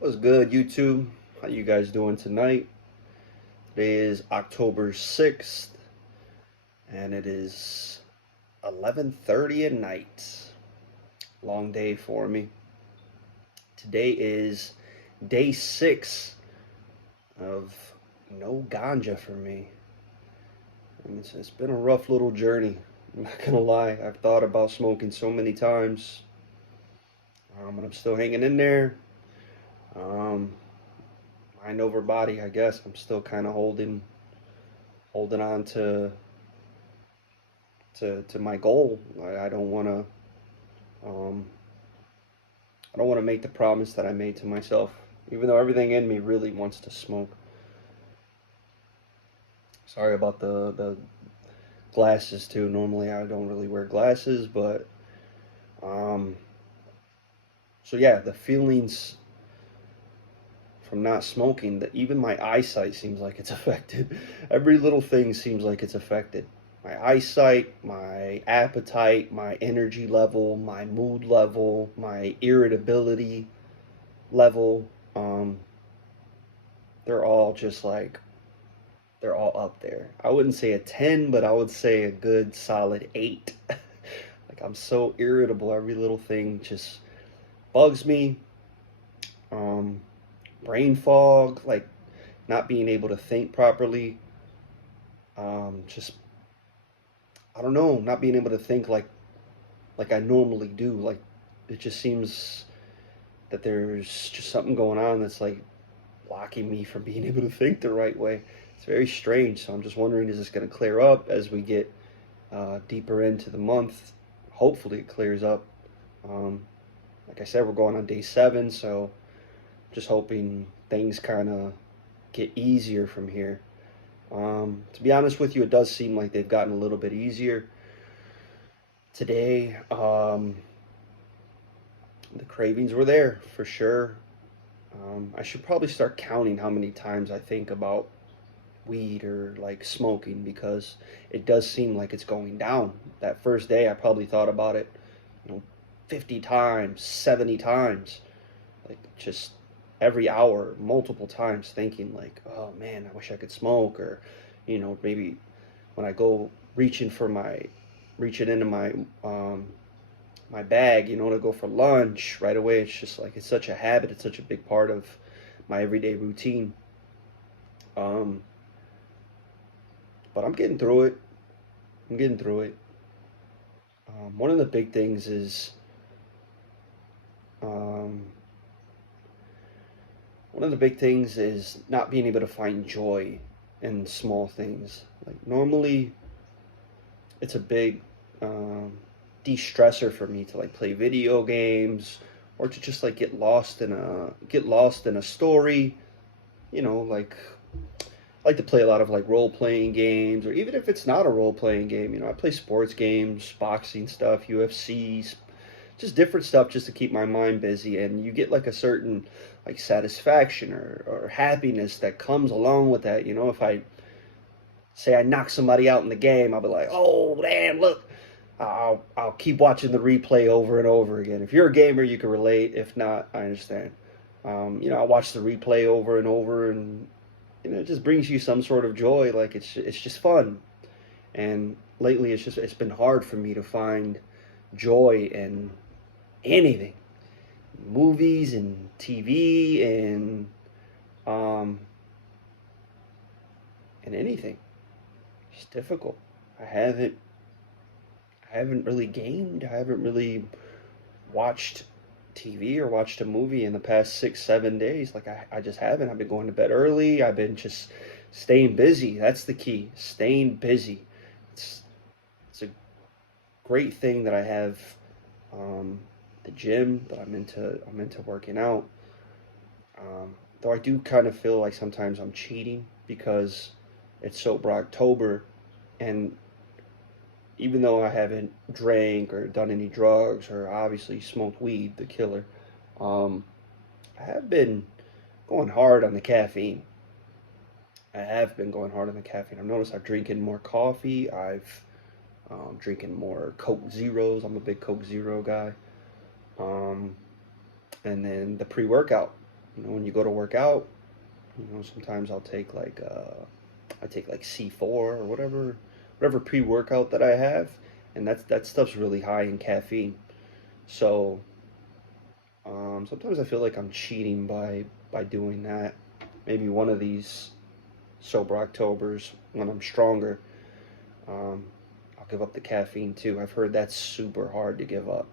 What's good, YouTube? How you guys doing tonight? Today is October 6th, and it is 11:30 at night. Long day for me. Today is day 6 of no ganja for me. And it's been a rough little journey. I'm not gonna lie. I've thought about smoking so many times, and I'm still hanging in there. Um, Mind over body, I guess. I'm still kind of holding on to my goal. I don't want to um, I don't want to make the promise that I made to myself, even though everything in me really wants to smoke. Sorry about the glasses too. Normally I don't really wear glasses, but um, so yeah, the feelings from not smoking, that even my eyesight seems like it's affected. Every little thing seems like it's affected. My eyesight, my appetite, my energy level, my mood level, my irritability level. Um, they're all just like they're all up there. I wouldn't say a 10, but I would say a good solid 8. Like I'm so irritable, every little thing just bugs me. Um, Brain fog, like not being able to think properly. Just I don't know, not being able to think like I normally do. Like it just seems that there's just something going on that's like blocking me from being able to think the right way. It's very strange. So I'm just wondering, is this going to clear up as we get deeper into the month? Hopefully, it clears up. Um, like I said, we're going on day 7, so just hoping things kind of get easier from here. To be honest with you, it does seem like they've gotten a little bit easier today. The cravings were there for sure. I should probably start counting how many times I think about weed or like smoking because it does seem like it's going down. That first day, I probably thought about it, you know, 50 times, 70 times, like just every hour, multiple times, thinking like, oh man, I wish I could smoke, or maybe when I go reaching into my bag, to go for lunch right away. It's just like it's such a habit. It's such a big part of my everyday routine. Um, but I'm getting through it. I'm getting through it. One of the big things is um, one of the big things is not being able to find joy in small things. Like normally, it's a big de-stressor for me to like play video games or to just like get lost in a story. Like I like to play a lot of like role playing games, or even if it's not a role playing game, I play sports games, boxing stuff, UFC, just different stuff just to keep my mind busy. And you get like a certain like satisfaction or happiness that comes along with that. If I say I knock somebody out in the game, I'll be like, oh damn, look. I'll keep watching the replay over and over again. If you're a gamer, you can relate. If not, I understand. I watch the replay over and over, and it just brings you some sort of joy. Like it's just fun. And lately, it's been hard for me to find joy in anything, movies and TV um and anything. It's difficult. I haven't I haven't really gamed. I haven't really watched TV or watched a movie in the past 6, 7 days. Like I just haven't. I've been going to bed early. I've been just staying busy. That's the key. Staying busy. It's it's a great thing that I have um, the gym, that I'm into working out. Though I do kind of feel like sometimes I'm cheating because it's sober October, and even though I haven't drank or done any drugs or obviously smoked weed, the killer, um, I have been going hard on the caffeine. I have been going hard on the caffeine. I've noticed I'm drinking more coffee. I've drinking more Coke Zeros. I'm a big Coke Zero guy. Um, and then the pre-workout. when you go to work out, sometimes I take like C4 or whatever pre-workout that I have, and that stuff's really high in caffeine. So sometimes I feel like I'm cheating by doing that. Maybe one of these sober Octobers, when I'm stronger, um, I'll give up the caffeine too. I've heard that's super hard to give up.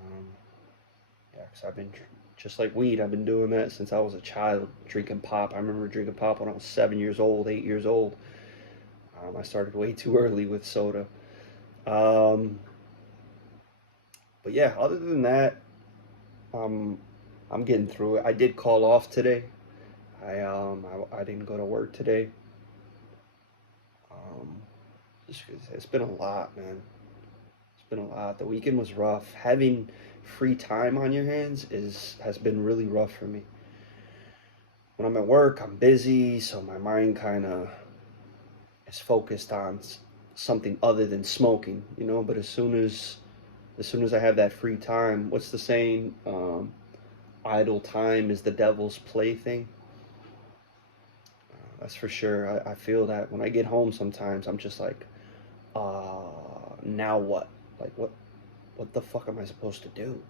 Um, yeah, because just like weed, I've been doing that since I was a child, drinking pop. I remember drinking pop when I was 7 years old, 8 years old. I started way too early with soda. Um, but yeah, other than that, um, I'm getting through it. I did call off today. I didn't go to work today. Um, it's been a lot, man. It's been a lot. The weekend was rough. Having free time on your hands is has been really rough for me. When I'm at work, I'm busy, so my mind kind of is focused on something other than smoking. But as soon as I have that free time, what's the saying? Idle time is the devil's plaything. That's for sure. I feel that when I get home, sometimes I'm just like, now what? Like what the fuck am I supposed to do?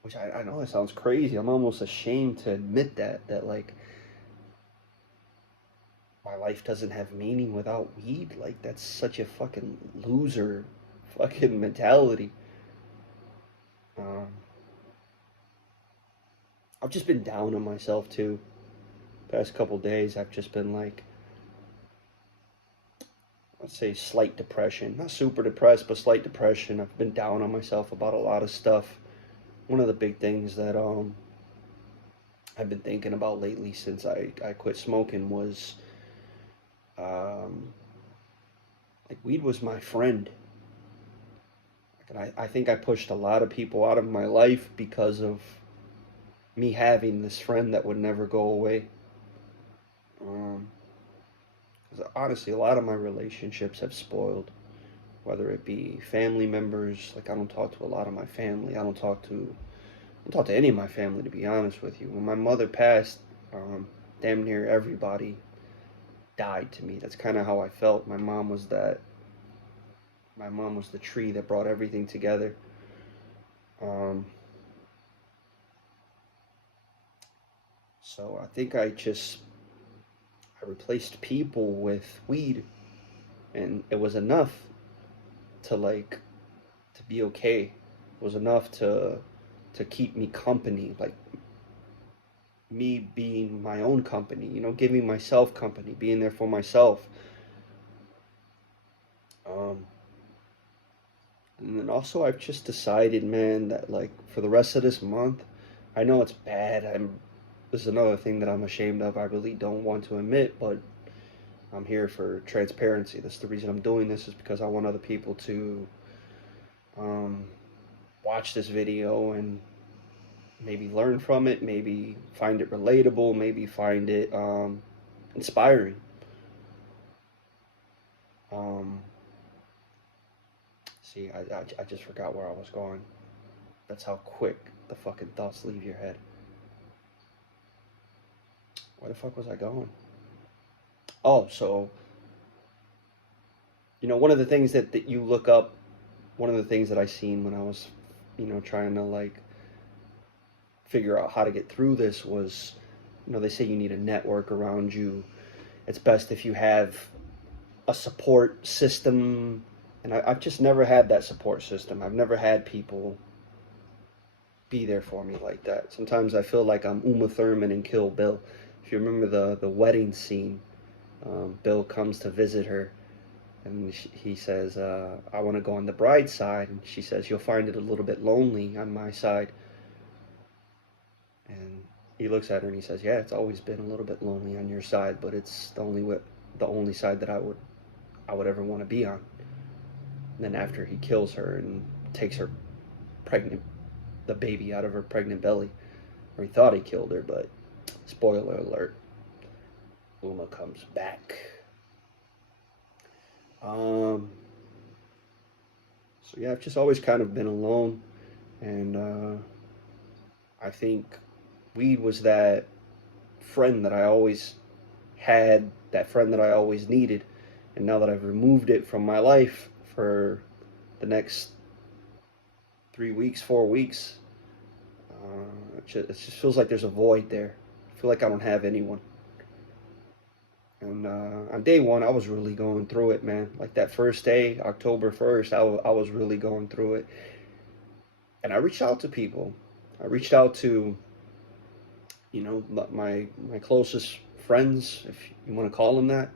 Which I know it sounds crazy. I'm almost ashamed to admit that like my life doesn't have meaning without weed. Like that's such a fucking loser fucking mentality. Um, I've just been down on myself too. Past couple days, I've just been like, let's say, slight depression. Not super depressed, but slight depression. I've been down on myself about a lot of stuff. One of the big things that I've been thinking about lately since I quit smoking was um, like weed was my friend. And I think I pushed a lot of people out of my life because of me having this friend that would never go away. Um, 'Cause honestly, a lot of my relationships have spoiled, whether it be family members. Like I don't talk to a lot of my family. I don't talk to any of my family, to be honest with you. When my mother passed, damn near everybody died to me. That's kind of how I felt. My mom was the tree that brought everything together. Um, so I think I replaced people with weed, and it was enough to be okay. It was enough to keep me company, like me being my own company, giving myself company, being there for myself. Um, and then also, I've just decided, man, that like for the rest of this month, I know it's bad. This is another thing that I'm ashamed of. I really don't want to admit, but I'm here for transparency. That's the reason I'm doing this, is because I want other people to um, watch this video and maybe learn from it, maybe find it relatable, maybe find it inspiring. Um, See, I just forgot where I was going. That's how quick the fucking thoughts leave your head. Where the fuck was I going? Oh, so, one of the things that you look up, one of the things that I seen when I was, trying to like figure out how to get through this was, they say you need a network around you. It's best if you have a support system. And I've just never had that support system. I've never had people be there for me like that. Sometimes I feel like I'm Uma Thurman in Kill Bill. If you remember the wedding scene, Bill comes to visit her, and he says, "I want to go on the bride's side," and she says, "You'll find it a little bit lonely on my side." And he looks at her and he says, "Yeah, it's always been a little bit lonely on your side, but it's the only side that I would ever want to be on." And then after he kills her and takes her pregnant the baby out of her pregnant belly, or he thought he killed her, but spoiler alert, Uma comes back. Um, so yeah, I've just always kind of been alone, and I think weed was that friend that I always had, that friend that I always needed. And now that I've removed it from my life for the next 3 weeks, 4 weeks, it just feels like there's a void there. I feel like I don't have anyone. And on day one, I was really going through it, man. Like that first day, October 1st, I was really going through it. And I reached out to people. I reached out to, my closest friends, if you want to call them that.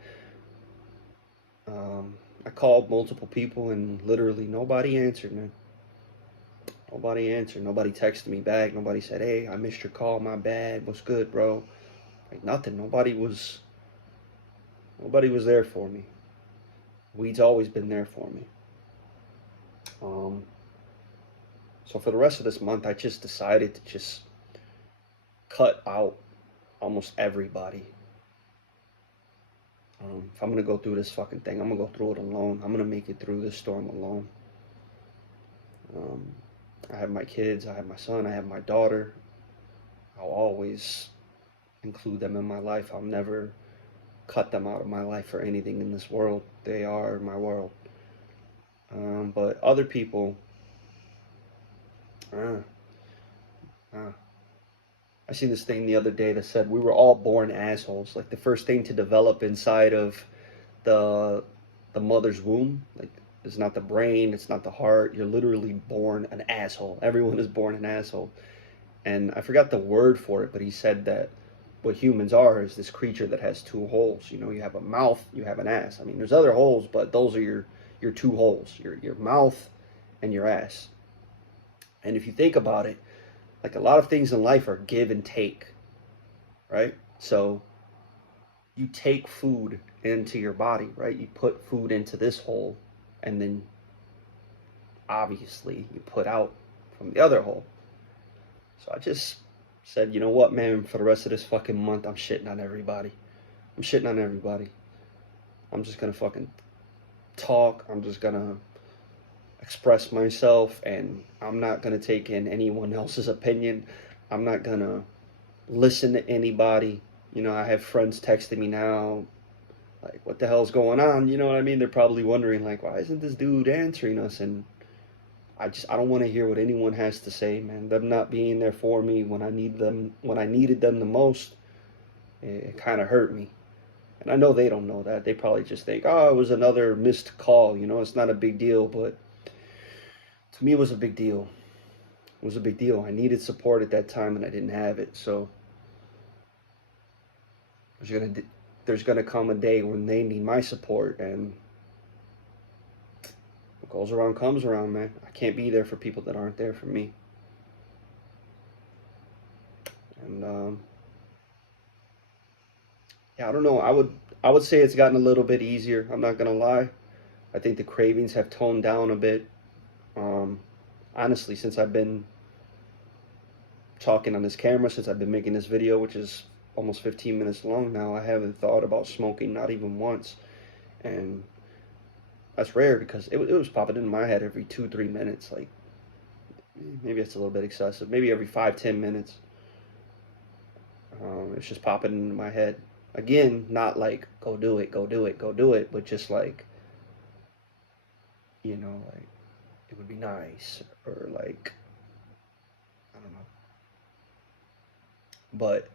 I called multiple people and literally nobody answered, man. Nobody answered. Nobody texted me back. Nobody said, "Hey, I missed your call. My bad. What's good, bro?" Like nothing. Nobody was there for me. Weed's always been there for me. So for the rest of this month, I just decided to just cut out almost everybody. If I'm gonna go through this fucking thing, I'm gonna go through it alone. I'm gonna make it through this storm alone. I have my kids, I have my son, I have my daughter. I'll always include them in my life. I'll never cut them out of my life for anything in this world. They are my world. But other people, uh, uh, I seen this thing the other day that said we were all born assholes. Like the first thing to develop inside of the mother's womb, like it's not the brain, it's not the heart. You're literally born an asshole. Everyone is born an asshole. And I forgot the word for it, but he said that what humans are is this creature that has two holes. You have a mouth, you have an ass. I mean, there's other holes, but those are your two holes, your mouth and your ass. And if you think about it, like a lot of things in life are give and take, right? So you take food into your body, right? You put food into this hole, and then obviously you put out from the other hole. So I just said, you know what, man, for the rest of this fucking month, I'm shitting on everybody. I'm shitting on everybody. I'm just gonna fucking talk. I'm just gonna express myself, and I'm not gonna take in anyone else's opinion. I'm not gonna listen to anybody. I have friends texting me now, like, what the hell's going on? You know what I mean? They're probably wondering, like, why isn't this dude answering us? And I don't want to hear what anyone has to say, man. Them not being there for me when I needed them the most, it kind of hurt me. And I know they don't know that. They probably just think, oh, it was another missed call. It's not a big deal. But to me, it was a big deal. It was a big deal. I needed support at that time, and I didn't have it. So there's gonna come a day when they need my support, and what goes around comes around, man. I can't be there for people that aren't there for me. And yeah, I don't know. I would say it's gotten a little bit easier. I'm not gonna lie. I think the cravings have toned down a bit. Honestly, since I've been talking on this camera, since I've been making this video, which is almost 15 minutes long now, I haven't thought about smoking, not even once. And that's rare because it was popping in my head every 2-3 minutes. Like, maybe it's a little bit excessive. Maybe every 5-10 minutes. It's just popping into my head. Again, not like, go do it, go do it, go do it, but just like, like, it would be nice, or like, I don't know. But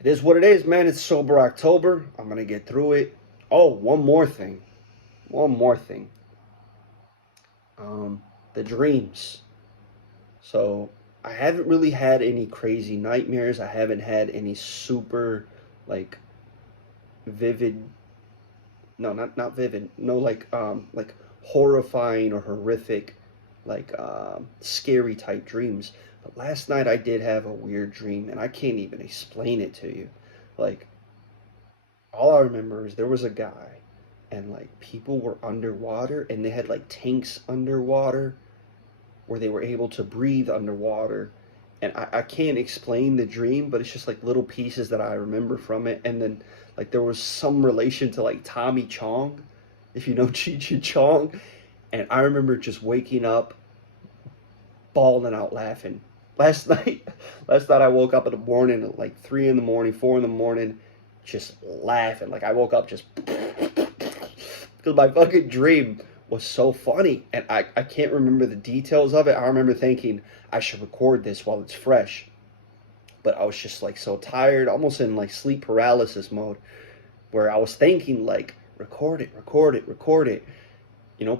it is what it is, man. It's sober October. I'm gonna get through it. Oh, one more thing. The dreams. So I haven't really had any crazy nightmares. I haven't had any super, like, vivid. No, not vivid. No, like horrifying or horrific, like scary type dreams. But last night I did have a weird dream, and I can't even explain it to you. Like, all I remember is there was a guy, and like people were underwater, and they had like tanks underwater where they were able to breathe underwater. And I can't explain the dream, but it's just like little pieces that I remember from it. And then like there was some relation to like Tommy Chong, if you know Cheech and Chong. And I remember just waking up, bawling out laughing. last night, last night I woke up in the morning at like 3 in the morning, 4 in the morning, just laughing. Like I woke up just because my fucking dream was so funny, and I can't remember the details of it. I remember thinking I should record this while it's fresh, but I was just like so tired, almost in like sleep paralysis mode, where I was thinking like record it, record it, record it.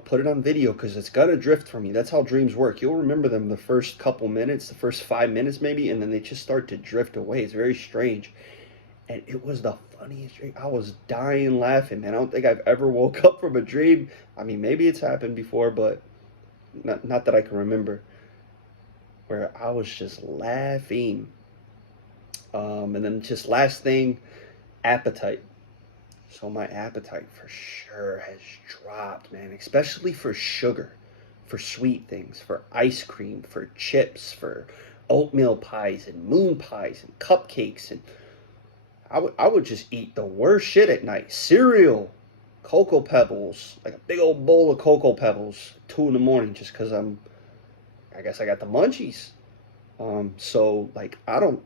Put it on video because it's gonna drift from you. That's how dreams work. You'll remember them the first couple minutes, the first 5 minutes maybe, and then they just start to drift away. It's very strange. And it was the funniest dream. I was dying laughing, man. I don't think I've ever woke up from a dream. I mean, maybe it's happened before, but not that I can remember. Where I was just laughing. And then just last thing, appetite. So my appetite for sure has dropped, man, especially for sugar, for sweet things, for ice cream, for chips, for oatmeal pies and moon pies and cupcakes. And I would just eat the worst shit at night. Cereal, Cocoa Pebbles, like a big old bowl of Cocoa Pebbles, 2 in the morning, just because I guess I got the munchies. So like I don't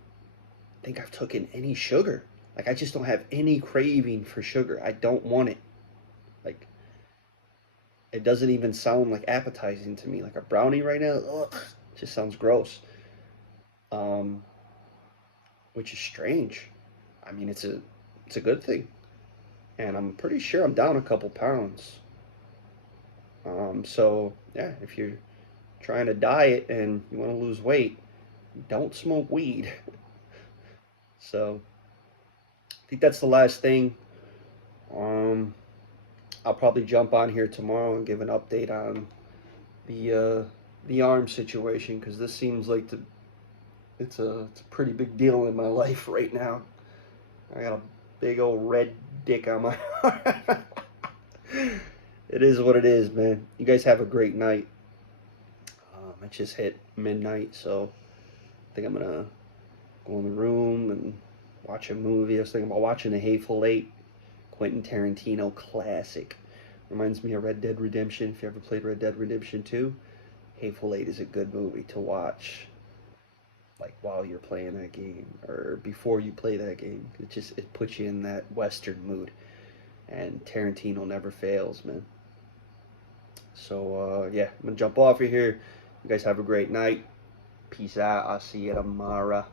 think I've taken any sugar. Like I just don't have any craving for sugar. I don't want it. Like it doesn't even sound like appetizing to me. Like a brownie right now, ugh, just sounds gross. Um, which is strange. I mean, it's a good thing, and I'm pretty sure I'm down a couple pounds. So yeah, if you're trying to diet and you want to lose weight, don't smoke weed. So I think that's the last thing. Um, I'll probably jump on here tomorrow and give an update on the uh, the arm situation because this seems like it's a pretty big deal in my life right now. I got a big old red dick on my arm. It is what it is, man. You guys have a great night. It just hit midnight, so I think I'm gonna go in the room and watch a movie. I was thinking about watching The Hateful Eight, Quentin Tarantino classic. Reminds me of Red Dead Redemption. If you ever played Red Dead Redemption 2, Hateful Eight is a good movie to watch, like while you're playing that game or before you play that game. It puts you in that Western mood, and Tarantino never fails, man. So yeah, I'm gonna jump off of here. You guys have a great night. Peace out. I'll see you tomorrow.